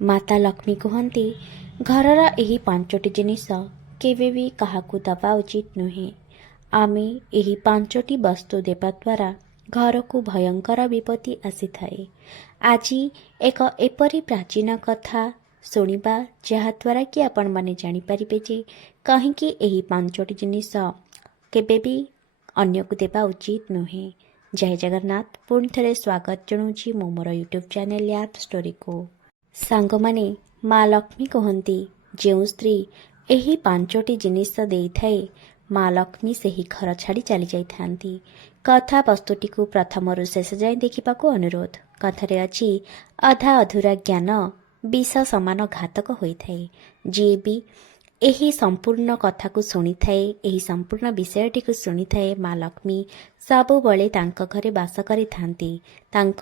ମାତା ଲକ୍ଷ୍ମୀ କୁହନ୍ତି, ଘରର ଏହି 5ଟି ଜିନିଷ କେବେ ବି କାହାକୁ ଦେବା ଉଚିତ ନୁହେଁ। ଆମେ ଏହି 5ଟି ବସ୍ତୁ ଦେବା ଦ୍ୱାରା ଘରକୁ ଭୟଙ୍କର ବିପତ୍ତି ଆସିଥାଏ। ଆଜି ଏକ ଏପରି ପ୍ରାଚୀନ କଥା ଶୁଣିବା ଯାହାଦ୍ୱାରା କି ଆପଣମାନେ ଜାଣିପାରିବେ ଯେ କାହିଁକି ଏହି 5ଟି ଜିନିଷ କେବେ ବି ଅନ୍ୟକୁ ଦେବା ଉଚିତ ନୁହେଁ। ଜୟ ଜଗନ୍ନାଥ। ପୁଣି ଥରେ ସ୍ୱାଗତ ଜଣାଉଛି ମୁଁ ମୋର ୟୁଟ୍ୟୁବ୍ ଚ୍ୟାନେଲ୍ ୟାଥ୍ ଷ୍ଟୋରିକୁ। ସାଙ୍ଗମାନେ, ମା ଲକ୍ଷ୍ମୀ କୁହନ୍ତି, ଯେଉଁ ସ୍ତ୍ରୀ ଏହି 5ଟି ଜିନିଷ ଦେଇଥାଏ, ମା ଲକ୍ଷ୍ମୀ ସେହି ଘର ଛାଡ଼ି ଚାଲିଯାଇଥାନ୍ତି। କଥାବସ୍ତୁଟିକୁ ପ୍ରଥମରୁ ଶେଷ ଯାଏଁ ଦେଖିବାକୁ ଅନୁରୋଧ। କଥାରେ ଅଛି, ଅଧା ଅଧୁରା ଜ୍ଞାନ ବିଷ ସମାନ ଘାତକ ହୋଇଥାଏ। ଯିଏ ବି ଏହି ସମ୍ପୂର୍ଣ୍ଣ କଥାକୁ ଶୁଣିଥାଏ, ଏହି ସମ୍ପୂର୍ଣ୍ଣ ବିଷୟଟିକୁ ଶୁଣିଥାଏ, ମା ଲକ୍ଷ୍ମୀ ସବୁବେଳେ ତାଙ୍କ ଘରେ ବାସ କରିଥାନ୍ତି। ତାଙ୍କ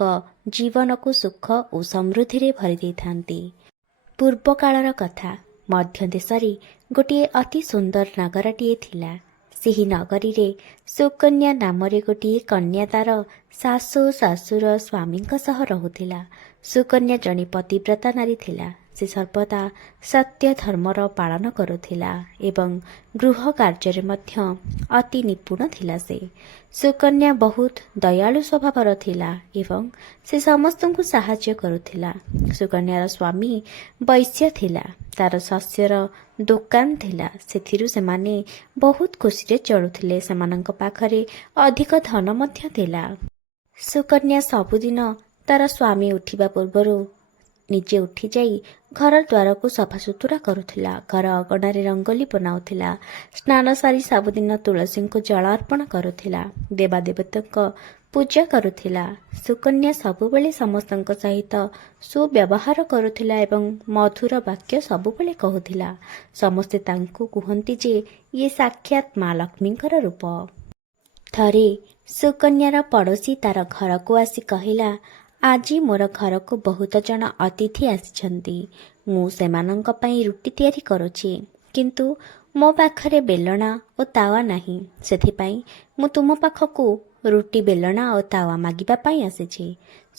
ଜୀବନକୁ ସୁଖ ଓ ସମୃଦ୍ଧିରେ ଭରି ଦେଇଥାନ୍ତି। ପୂର୍ବକାଳର କଥା, ମଧ୍ୟ ଦେଶରେ ଗୋଟିଏ ଅତି ସୁନ୍ଦର ନଗରଟିଏ ଥିଲା। ସେହି ନଗରୀରେ ସୁକନ୍ୟା ନାମରେ ଗୋଟିଏ କନ୍ୟା ତାର ଶାଶୁ ଶ୍ୱଶୁର ସ୍ୱାମୀଙ୍କ ସହ ରହୁଥିଲା। ସୁକନ୍ୟା ଜଣେ ପତିବ୍ରତା ନାରୀ ଥିଲା। ସେ ସର୍ବଦା ସତ୍ୟ ଧର୍ମର ପାଳନ କରୁଥିଲା ଏବଂ ଗୃହ କାର୍ଯ୍ୟରେ ମଧ୍ୟ ଅତି ନିପୁଣ ଥିଲା। ସୁକନ୍ୟା ବହୁତ ଦୟାଳୁ ସ୍ୱଭାବର ଥିଲା ଏବଂ ସେ ସମସ୍ତଙ୍କୁ ସାହାଯ୍ୟ କରୁଥିଲା। ସୁକନ୍ୟାର ସ୍ୱାମୀ ବୈଶ୍ୟ ଥିଲା। ତାର ଶସ୍ୟର ଦୋକାନ ଥିଲା। ସେଥିରୁ ସେମାନେ ବହୁତ ଖୁସିରେ ଚଳୁଥିଲେ। ସେମାନଙ୍କ ପାଖରେ ଅଧିକ ଧନ ମଧ୍ୟ ଥିଲା। ସୁକନ୍ୟା ସବୁଦିନ ତାର ସ୍ୱାମୀ ଉଠିବା ପୂର୍ବରୁ ନିଜେ ଉଠିଯାଇ ଘର ଦ୍ୱାରକୁ ସଫାସୁତୁରା କରୁଥିଲା। ଘର ଅଗଣାରେ ରଙ୍ଗୋଲି ବନାଉଥିଲା। ସ୍ନାନ ସାରି ସବୁଦିନ ତୁଳସୀଙ୍କୁ ଜଳ ଅର୍ପଣ କରୁଥିଲା। ଦେବାଦେବତାଙ୍କ ପୂଜା କରୁଥିଲା। ସୁକନ୍ୟା ସବୁବେଳେ ସମସ୍ତଙ୍କ ସହିତ ସୁବ୍ୟବହାର କରୁଥିଲା ଏବଂ ମଧୁର ବାକ୍ୟ ସବୁବେଳେ କହୁଥିଲା। ସମସ୍ତେ ତାଙ୍କୁ କୁହନ୍ତି ଯେ ଇଏ ସାକ୍ଷାତ୍ ମା ଲକ୍ଷ୍ମୀଙ୍କର ରୂପ। ଥରେ ସୁକନ୍ୟାର ପଡ଼ୋଶୀ ତାର ଘରକୁ ଆସି କହିଲା, ଆଜି ମୋର ଘରକୁ ବହୁତ ଜଣ ଅତିଥି ଆସିଛନ୍ତି। ମୁଁ ସେମାନଙ୍କ ପାଇଁ ରୁଟି ତିଆରି କରୁଛି, କିନ୍ତୁ ମୋ ପାଖରେ ବେଲଣା ଓ ତାୱା ନାହିଁ। ସେଥିପାଇଁ ମୁଁ ତୁମ ପାଖକୁ ରୁଟି ବେଲଣା ଓ ତାୱା ମାଗିବା ପାଇଁ ଆସିଛି।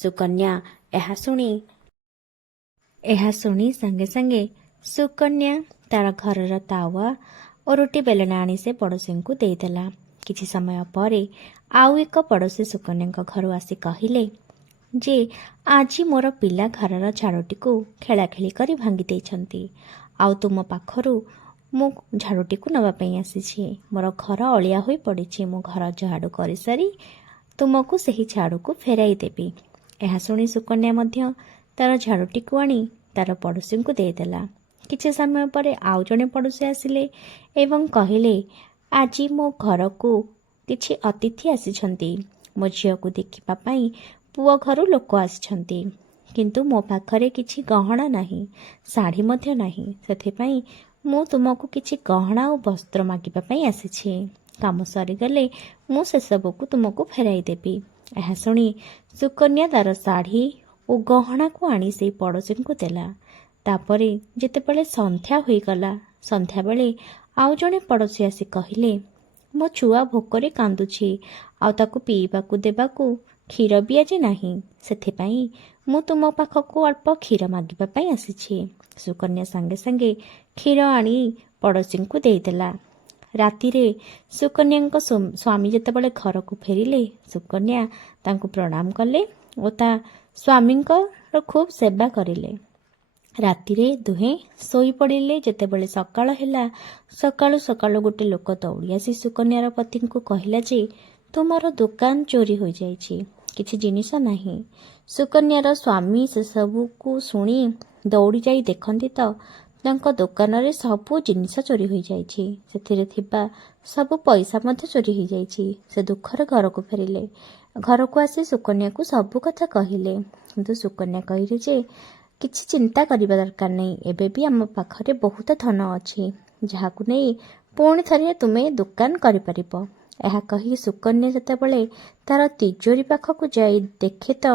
ସୁକନ୍ୟା ଏହା ଶୁଣି ସାଙ୍ଗେ ସାଙ୍ଗେ ସୁକନ୍ୟା ତାର ଘରର ତାୱା ଓ ରୁଟି ବେଲଣା ଆଣି ସେ ପଡ଼ୋଶୀଙ୍କୁ ଦେଇଦେଲା। କିଛି ସମୟ ପରେ ଆଉ ଏକ ପଡ଼ୋଶୀ ସୁକନ୍ୟାଙ୍କ ଘରୁ ଆସି କହିଲେ ଯେ ଆଜି ମୋର ପିଲା ଘରର ଝାଡ଼ୁଟିକୁ ଖେଳାଖେଳି କରି ଭାଙ୍ଗି ଦେଇଛନ୍ତି। ଆଉ ତୁମ ପାଖରୁ ମୁଁ ଝାଡ଼ୁଟିକୁ ନେବା ପାଇଁ ଆସିଛି। ମୋର ଘର ଅଳିଆ ହୋଇ ପଡ଼ିଛି। ମୁଁ ଘର ଝାଡ଼ୁ କରିସାରି ତୁମକୁ ସେହି ଝାଡ଼ୁକୁ ଫେରାଇ ଦେବି। ଏହା ଶୁଣି ସୁକନ୍ୟା ମଧ୍ୟ ତାର ଝାଡ଼ୁଟିକୁ ଆଣି ତାର ପଡ଼ୋଶୀଙ୍କୁ ଦେଇଦେଲା। କିଛି ସମୟ ପରେ ଆଉ ଜଣେ ପଡ଼ୋଶୀ ଆସିଲେ ଏବଂ କହିଲେ, ଆଜି ମୋ ଘରକୁ କିଛି ଅତିଥି ଆସିଛନ୍ତି। ମୋ ଝିଅକୁ ଦେଖିବା ପାଇଁ ପୁଅ ଘରୁ ଲୋକ ଆସିଛନ୍ତି, କିନ୍ତୁ ମୋ ପାଖରେ କିଛି ଗହଣା ନାହିଁ, ଶାଢ଼ୀ ମଧ୍ୟ ନାହିଁ। ସେଥିପାଇଁ ମୁଁ ତୁମକୁ କିଛି ଗହଣା ଓ ବସ୍ତ୍ର ମାଗିବା ପାଇଁ ଆସିଛି। କାମ ସରିଗଲେ ମୁଁ ସେସବୁକୁ ତୁମକୁ ଫେରାଇ ଦେବି। ଏହା ଶୁଣି ସୁକନ୍ୟା ତାର ଶାଢ଼ୀ ଓ ଗହଣାକୁ ଆଣି ସେହି ପଡ଼ୋଶୀଙ୍କୁ ଦେଲା। ତାପରେ ଯେତେବେଳେ ସନ୍ଧ୍ୟା ହୋଇଗଲା, ସନ୍ଧ୍ୟାବେଳେ ଆଉ ଜଣେ ପଡ଼ୋଶୀ ଆସି କହିଲେ, ମୋ ଛୁଆ ଭୋକରେ କାନ୍ଦୁଛି, ଆଉ ତାକୁ ପିଇବାକୁ ଦେବାକୁ କ୍ଷୀର ବି ଆଜି ନାହିଁ। ସେଥିପାଇଁ ମୁଁ ତୁମ ପାଖକୁ ଅଳ୍ପ କ୍ଷୀର ମାଗିବା ପାଇଁ ଆସିଛି। ସୁକନ୍ୟା ସାଙ୍ଗେ ସାଙ୍ଗେ କ୍ଷୀର ଆଣି ପଡ଼ୋଶୀଙ୍କୁ ଦେଇଦେଲା। ରାତିରେ ସୁକନ୍ୟାଙ୍କ ସ୍ୱାମୀ ଯେତେବେଳେ ଘରକୁ ଫେରିଲେ, ସୁକନ୍ୟା ତାଙ୍କୁ ପ୍ରଣାମ କଲେ ଓ ତା ସ୍ୱାମୀଙ୍କର ଖୁବ୍ ସେବା କରିଲେ। ରାତିରେ ଦୁହେଁ ଶୋଇପଡ଼ିଲେ। ଯେତେବେଳେ ସକାଳ ହେଲା, ସକାଳୁ ସକାଳୁ ଗୋଟେ ଲୋକ ଦୌଡ଼ି ଆସି ସୁକନ୍ୟାର ପତିଙ୍କୁ କହିଲା ଯେ ତୁମର ଦୋକାନ ଚୋରି ହୋଇଯାଇଛି, କିଛି ଜିନିଷ ନାହିଁ। ସୁକନ୍ୟାର ସ୍ୱାମୀ ସେସବୁକୁ ଶୁଣି ଦୌଡ଼ି ଯାଇ ଦେଖନ୍ତି ତ ତାଙ୍କ ଦୋକାନରେ ସବୁ ଜିନିଷ ଚୋରି ହୋଇଯାଇଛି। ସେଥିରେ ଥିବା ସବୁ ପଇସା ମଧ୍ୟ ଚୋରି ହୋଇଯାଇଛି। ସେ ଦୁଃଖରେ ଘରକୁ ଫେରିଲେ। ଘରକୁ ଆସି ସୁକନ୍ୟାକୁ ସବୁ କଥା କହିଲେ, କିନ୍ତୁ ସୁକନ୍ୟା କହିଲେ ଯେ କିଛି ଚିନ୍ତା କରିବା ଦରକାର ନାହିଁ। ଏବେ ବି ଆମ ପାଖରେ ବହୁତ ଧନ ଅଛି, ଯାହାକୁ ନେଇ ପୁଣି ଥରେ ତୁମେ ଦୋକାନ କରିପାରିବ। ଏହା କହି ସୁକନ୍ୟା ଯେତେବେଳେ ତାର ତିଜୋରୀ ପାଖକୁ ଯାଇ ଦେଖେ ତ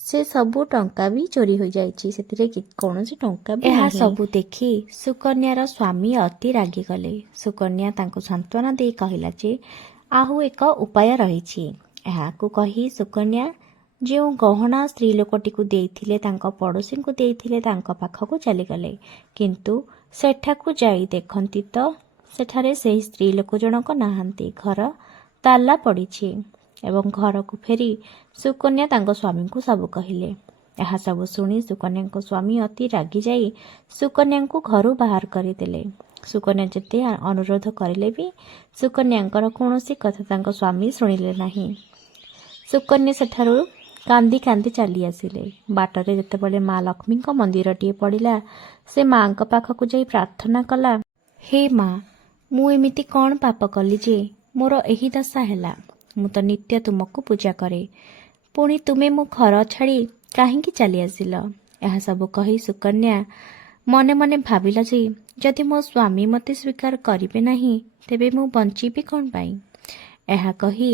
ସେ ସବୁ ଟଙ୍କା ବି ଚୋରି ହୋଇଯାଇଛି। ସେଥିରେ କୌଣସି ଟଙ୍କା ବି ନାହିଁ। ଏହା ସବୁ ଦେଖି ସୁକନ୍ୟାର ସ୍ୱାମୀ ଅତି ରାଗିଗଲେ। ସୁକନ୍ୟା ତାଙ୍କୁ ସାନ୍ତ୍ୱନା ଦେଇ କହିଲା ଯେ ଆଉ ଏକ ଉପାୟ ରହିଛି। ଏହାକୁ କହି ସୁକନ୍ୟା ଯେଉଁ ଗହଣା ସ୍ତ୍ରୀ ଲୋକଟିକୁ ଦେଇଥିଲେ ତାଙ୍କ ପଡ଼ୋଶୀଙ୍କୁ ଦେଇଥିଲେ ତାଙ୍କ ପାଖକୁ ଚାଲିଗଲେ। କିନ୍ତୁ ସେଠାକୁ ଯାଇ ଦେଖନ୍ତି ତ ସେଠାରେ ସେହି ସ୍ତ୍ରୀ ଲୋକ ଜଣକ ନାହାନ୍ତି। ଘର ତାଲା ପଡ଼ିଛି। ଏବଂ ଘରକୁ ଫେରି ସୁକନ୍ୟା ତାଙ୍କ ସ୍ୱାମୀଙ୍କୁ ସବୁ କହିଲେ। ଏହା ସବୁ ଶୁଣି ସୁକନ୍ୟାଙ୍କ ସ୍ୱାମୀ ଅତି ରାଗିଯାଇ ସୁକନ୍ୟାଙ୍କୁ ଘରୁ ବାହାର କରିଦେଲେ। ସୁକନ୍ୟା ଯେତେ ଅନୁରୋଧ କରିଲେ ବି ସୁକନ୍ୟାଙ୍କର କୌଣସି କଥା ତାଙ୍କ ସ୍ୱାମୀ ଶୁଣିଲେ ନାହିଁ। ସୁକନ୍ୟା ସେଠାରୁ କାନ୍ଦି କାନ୍ଦି ଚାଲି ଆସିଲେ। ବାଟରେ ଯେତେବେଳେ ମା ଲକ୍ଷ୍ମୀଙ୍କ ମନ୍ଦିରଟିଏ ପଡ଼ିଲା, ସେ ମାଙ୍କ ପାଖକୁ ଯାଇ ପ୍ରାର୍ଥନା କଲା, ହେ ମା, ମୁଁ ଏମିତି କ'ଣ ପାପ କଲି ଯେ ମୋର ଏହି ଦଶା ହେଲା? ମୁଁ ତ ନିତ୍ୟ ତୁମକୁ ପୂଜା କରେ, ପୁଣି ତୁମେ ମୋ ଘର ଛାଡ଼ି କାହିଁକି ଚାଲି ଆସିଲ? ଏହା ସବୁ କହି ସୁକନ୍ୟା ମନେ ମନେ ଭାବିଲା ଯେ ଯଦି ମୋ ସ୍ୱାମୀ ମୋତେ ସ୍ୱୀକାର କରିବେ ନାହିଁ ତେବେ ମୁଁ ବଞ୍ଚିବି କ'ଣ ପାଇଁ? ଏହା କହି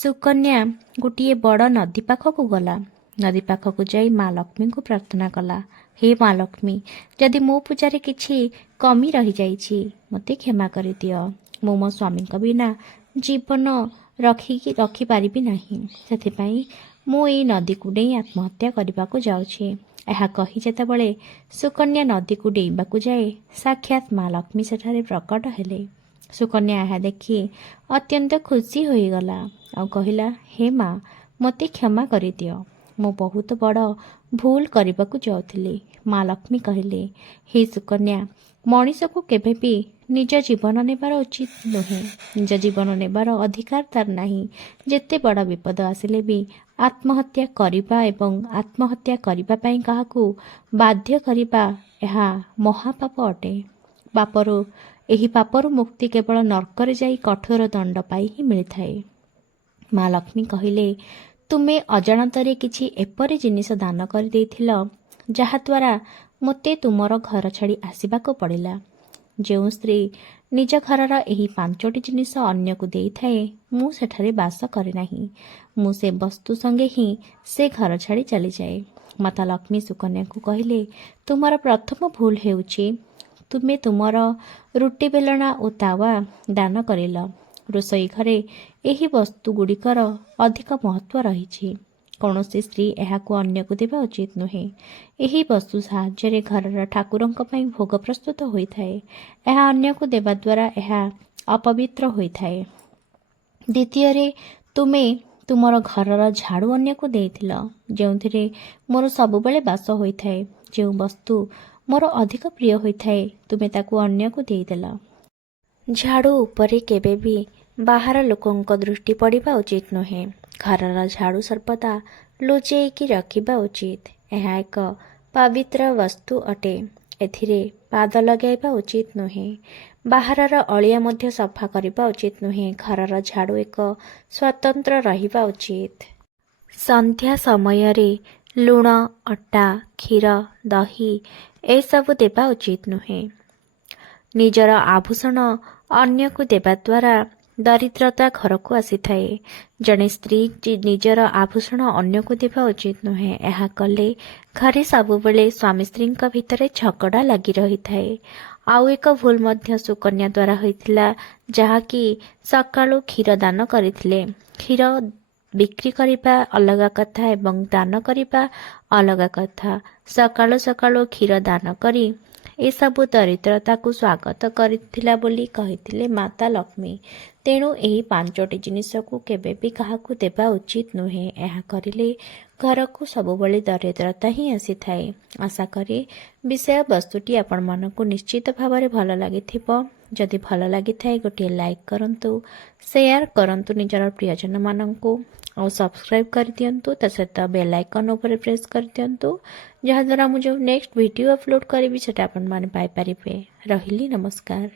ସୁକନ୍ୟା ଗୋଟିଏ ବଡ଼ ନଦୀ ପାଖକୁ ଗଲା। ନଦୀ ପାଖକୁ ଯାଇ ମା ଲକ୍ଷ୍ମୀଙ୍କୁ ପ୍ରାର୍ଥନା କଲା, ହେ ମା ଲକ୍ଷ୍ମୀ, ଯଦି ମୋ ପୂଜାରେ କିଛି କମି ରହିଯାଇଛି ମୋତେ କ୍ଷମା କରିଦିଅ। ମୁଁ ମୋ ସ୍ୱାମୀଙ୍କ ବିନା ଜୀବନ ରଖିପାରିବି ନାହିଁ। ସେଥିପାଇଁ ମୁଁ ଏଇ ନଦୀକୁ ଡେଇଁ ଆତ୍ମହତ୍ୟା କରିବାକୁ ଯାଉଛି। ଏହା କହି ଯେତେବେଳେ ସୁକନ୍ୟା ନଦୀକୁ ଡେଇଁବାକୁ ଯାଏ, ସାକ୍ଷାତ ମା ଲକ୍ଷ୍ମୀ ସେଠାରେ ପ୍ରକଟ ହେଲେ। ସୁକନ୍ୟା ଏହା ଦେଖି ଅତ୍ୟନ୍ତ ଖୁସି ହୋଇଗଲା ଆଉ କହିଲା, ହେ ମା, ମୋତେ କ୍ଷମା କରିଦିଅ। ମୁଁ ବହୁତ ବଡ଼ ଭୁଲ କରିବାକୁ ଯାଉଥିଲି। ମା ଲକ୍ଷ୍ମୀ କହିଲେ, ହେ ସୁକନ୍ୟା, ମଣିଷକୁ କେବେ ବି ନିଜ ଜୀବନ ନେବାର ଉଚିତ ନୁହେଁ। ନିଜ ଜୀବନ ନେବାର ଅଧିକାର ତାର ନାହିଁ। ଯେତେ ବଡ଼ ବିପଦ ଆସିଲେ ବି ଆତ୍ମହତ୍ୟା କରିବା ଏବଂ ଆତ୍ମହତ୍ୟା କରିବା ପାଇଁ କାହାକୁ ବାଧ୍ୟ କରିବା ଏହା ମହାପାପ ଅଟେ। ଏହି ପାପରୁ ମୁକ୍ତି କେବଳ ନର୍କରେ ଯାଇ କଠୋର ଦଣ୍ଡ ପାଇ ହିଁ ମିଳିଥାଏ। ମା ଲକ୍ଷ୍ମୀ କହିଲେ, ତୁମେ ଅଜାଣତରେ କିଛି ଏପରି ଜିନିଷ ଦାନ କରିଦେଇଥିଲ ଯାହାଦ୍ୱାରା ମୋତେ ତୁମର ଘର ଛାଡ଼ି ଆସିବାକୁ ପଡ଼ିଲା। ଯେଉଁ ସ୍ତ୍ରୀ ନିଜ ଘରର ଏହି 5ଟି ଜିନିଷ ଅନ୍ୟକୁ ଦେଇଥାଏ, ମୁଁ ସେଠାରେ ବାସ କରେ ନାହିଁ। ମୁଁ ସେ ବସ୍ତୁ ସଙ୍ଗେ ହିଁ ସେ ଘର ଛାଡ଼ି ଚାଲିଯାଏ। ମାତା ଲକ୍ଷ୍ମୀ ସୁକନ୍ୟାକୁ କହିଲେ, ତୁମର ପ୍ରଥମ ଭୁଲ ହେଉଛି ତୁମେ ତୁମର ରୁଟି ବେଲଣା ଓ ତାୱା ଦାନ କରିଲ। ରୋଷେଇ ଘରେ ଏହି ବସ୍ତୁଗୁଡ଼ିକର ଅଧିକ ମହତ୍ତ୍ୱ ରହିଛି। କୌଣସି ସ୍ତ୍ରୀ ଏହାକୁ ଅନ୍ୟକୁ ଦେବା ଉଚିତ ନୁହେଁ। ଏହି ବସ୍ତୁ ସାହାଯ୍ୟରେ ଘରର ଠାକୁରଙ୍କ ପାଇଁ ଭୋଗ ପ୍ରସ୍ତୁତ ହୋଇଥାଏ। ଏହା ଅନ୍ୟକୁ ଦେବା ଦ୍ୱାରା ଏହା ଅପବିତ୍ର ହୋଇଥାଏ। ଦ୍ୱିତୀୟରେ, ତୁମେ ତୁମର ଘରର ଝାଡ଼ୁ ଅନ୍ୟକୁ ଦେଇଥିଲ, ଯେଉଁଥିରେ ମୋର ସବୁବେଳେ ବାସ ହୋଇଥାଏ। ଯେଉଁ ବସ୍ତୁ ମୋର ଅଧିକ ପ୍ରିୟ ହୋଇଥାଏ, ତୁମେ ତାକୁ ଅନ୍ୟକୁ ଦେଇଦେଲ। ଝାଡ଼ୁ ଉପରେ କେବେ ବି ବାହାର ଲୋକଙ୍କ ଦୃଷ୍ଟି ପଡ଼ିବା ଉଚିତ ନୁହେଁ। ଘରର ଝାଡ଼ୁ ସର୍ବଦା ଲୁଚେଇକି ରଖିବା ଉଚିତ। ଏହା ଏକ ପବିତ୍ର ବସ୍ତୁ ଅଟେ। ଏଥିରେ ପାଦ ଲଗାଇବା ଉଚିତ ନୁହେଁ। ବାହାରର ଅଳିଆ ମଧ୍ୟ ସଫା କରିବା ଉଚିତ ନୁହେଁ। ଘରର ଝାଡ଼ୁ ଏକ ସ୍ୱତନ୍ତ୍ର ରହିବା ଉଚିତ। ସନ୍ଧ୍ୟା ସମୟରେ ଲୁଣ, ଅଟା, କ୍ଷୀର, ଦହି ଏସବୁ ଦେବା ଉଚିତ ନୁହେଁ। ନିଜର ଆଭୂଷଣ ଅନ୍ୟକୁ ଦେବା ଦ୍ୱାରା ଦରିଦ୍ରତା ଘରକୁ ଆସିଥାଏ। ଜଣେ ସ୍ତ୍ରୀ ନିଜର ଆଭୂଷଣ ଅନ୍ୟକୁ ଦେବା ଉଚିତ ନୁହେଁ। ଏହା କଲେ ଘରେ ସବୁବେଳେ ସ୍ୱାମୀ ସ୍ତ୍ରୀଙ୍କ ଭିତରେ ଝଗଡ଼ା ଲାଗି ରହିଥାଏ। ଆଉ ଏକ ଭୁଲ ମଧ୍ୟ ସୁକନ୍ୟା ଦ୍ୱାରା ହୋଇଥିଲା, ଯାହାକି ସକାଳୁ କ୍ଷୀର ଦାନ କରିଥିଲେ। କ୍ଷୀର ବିକ୍ରି କରିବା ଅଲଗା କଥା ଏବଂ ଦାନ କରିବା ଅଲଗା କଥା। ସକାଳୁ ସକାଳୁ କ୍ଷୀର ଦାନ କରି ଏସବୁ ଦରିଦ୍ରତାକୁ ସ୍ୱାଗତ କରିଥିଲା ବୋଲି କହିଥିଲେ ମାତା ଲକ୍ଷ୍ମୀ। ତେଣୁ ଏହି 5ଟି ଜିନିଷକୁ କେବେ ବି କାହାକୁ ଦେବା ଉଚିତ ନୁହେଁ। ଏହା କରିଲେ ଘରକୁ ସବୁବେଳେ ଦରିଦ୍ରତା ହିଁ ଆସିଥାଏ। ଆଶା କରେ ବିଷୟବସ୍ତୁଟି ଆପଣମାନଙ୍କୁ ନିଶ୍ଚିତ ଭାବରେ ଭଲ ଲାଗିଥିବ। ଯଦି ଭଲ ଲାଗିଥାଏ ଗୋଟିଏ ଲାଇକ୍ କରନ୍ତୁ, ସେୟାର କରନ୍ତୁ ନିଜର ପ୍ରିୟଜନମାନଙ୍କୁ ଆଉ ସବସ୍କ୍ରାଇବ୍ କରିଦିଅନ୍ତୁ। ତା ସହିତ ବେଲ୍ ଆଇକନ୍ ଉପରେ ପ୍ରେସ୍ କରିଦିଅନ୍ତୁ, ଯାହାଦ୍ୱାରା ମୁଁ ଯେଉଁ ନେକ୍ସଟ ଭିଡ଼ିଓ ଅପଲୋଡ଼ କରିବି ସେଟା ଆପଣମାନେ ପାଇପାରିବେ। ରହିଲି, ନମସ୍କାର।